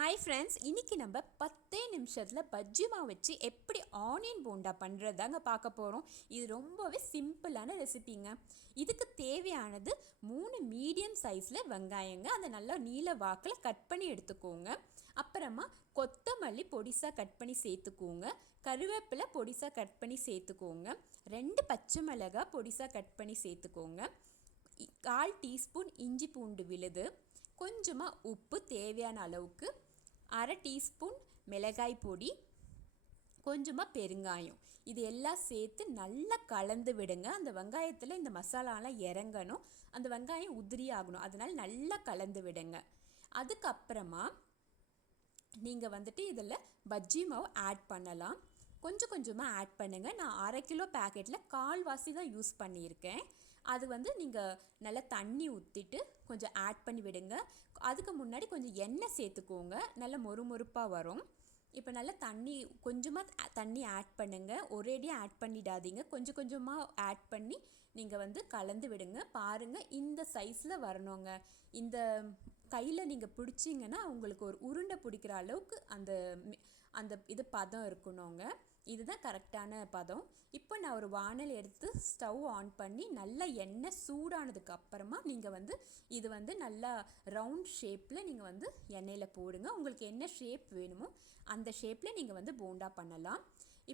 Hi friends, இன்றைக்கி நம்ம 10 நிமிஷத்தில் பஜ்ஜி மாவு வச்சு எப்படி ஆனியன் போண்டா பண்ணுறதாங்க பார்க்க போகிறோம். இது ரொம்பவே சிம்பிளான ரெசிபிங்க. இதுக்கு தேவையானது 3 மீடியம் சைஸில் வெங்காயங்க, அதை நல்லா நீல வாக்கில் கட் பண்ணி எடுத்துக்கோங்க. அப்புறமா கொத்தமல்லி பொடிசாக கட் பண்ணி சேர்த்துக்கோங்க. கருவேப்பிலை பொடிசாக கட் பண்ணி சேர்த்துக்கோங்க. 2 பச்சை மிளகாய் பொடிசாக கட் பண்ணி சேர்த்துக்கோங்க. 1/4 டீஸ்பூன் இஞ்சி பூண்டு விழுது, கொஞ்சமாக உப்பு தேவையான அளவுக்கு, 1/2 டீஸ்பூன் மிளகாய் பொடி, கொஞ்சமாக பெருங்காயம். இது எல்லாம் சேர்த்து நல்லா கலந்து விடுங்க. அந்த வெங்காயத்தில் இந்த மசாலாலாம் இறங்கணும், அந்த வெங்காயம் உதிரி ஆகணும். அதனால் நல்லா கலந்து விடுங்க. அதுக்கப்புறமா நீங்கள் இதில் பஜ்ஜி மாவு ஆட் பண்ணலாம். கொஞ்சம் கொஞ்சமாக ஆட் பண்ணுங்கள். நான் 1/2 கிலோ பேக்கெட்டில் கால்வாசி தான் யூஸ் பண்ணியிருக்கேன். அது நீங்கள் நல்லா தண்ணி ஊற்றிட்டு கொஞ்சம் ஆட் பண்ணி விடுங்க. அதுக்கு முன்னாடி கொஞ்சம் எண்ணெய் சேர்த்துக்கோங்க, நல்லா மொறுமொறுப்பாக வரும். இப்போ நல்லா கொஞ்சமாக தண்ணி ஆட் பண்ணுங்கள். ஒரேடியாக ஆட் பண்ணிடாதீங்க, கொஞ்சம் கொஞ்சமாக ஆட் பண்ணி நீங்கள் கலந்து விடுங்க. பாருங்கள், இந்த சைஸில் வரணுங்க. இந்த கையில் நீங்கள் பிடிச்சிங்கன்னா உங்களுக்கு ஒரு உருண்டை பிடிக்கிற அளவுக்கு அந்த இது பதம் இருக்கணுங்க. இதுதான் கரெக்டான பதம். இப்போ நான் ஒரு வானல் எடுத்து ஸ்டவ் ஆன் பண்ணி நல்லா எண்ணெய் சூடானதுக்கு அப்புறமா நீங்கள் இது நல்லா ரவுண்ட் ஷேப்பில் நீங்கள் எண்ணெயில் போடுங்க. உங்களுக்கு என்ன ஷேப் வேணுமோ அந்த ஷேப்பில் நீங்கள் போண்டா பண்ணலாம்.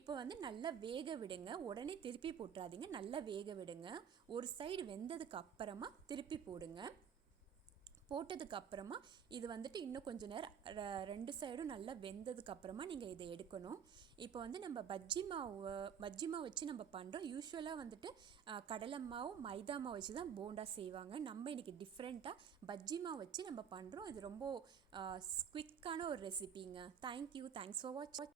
இப்போ நல்லா வேக விடுங்க. உடனே திருப்பி போட்டுறாதீங்க, நல்லா வேக விடுங்க. ஒரு சைடு வெந்ததுக்கு அப்புறமா திருப்பி போடுங்க. போட்டதுக்கு அப்புறமா இது இன்னும் கொஞ்சம் நேரம் 2 சைடும் நல்லா வெந்ததுக்கு அப்புறமா நீங்கள் இதை எடுக்கணும். இப்போ நம்ம பஜ்ஜி மாவு வச்சு நம்ம பண்ணுறோம். யூஸ்வலாக கடலை மாவு மைதா மாவு வச்சு தான் போண்டா செய்வாங்க. நம்ம இன்றைக்கி டிஃப்ரெண்ட்டாக பஜ்ஜி மாவு வச்சு நம்ம பண்ணுறோம். இது ரொம்ப குவிக்கான ஒரு ரெசிபிங்க. தேங்க்ஸ் ஃபார் வாட்சிங்.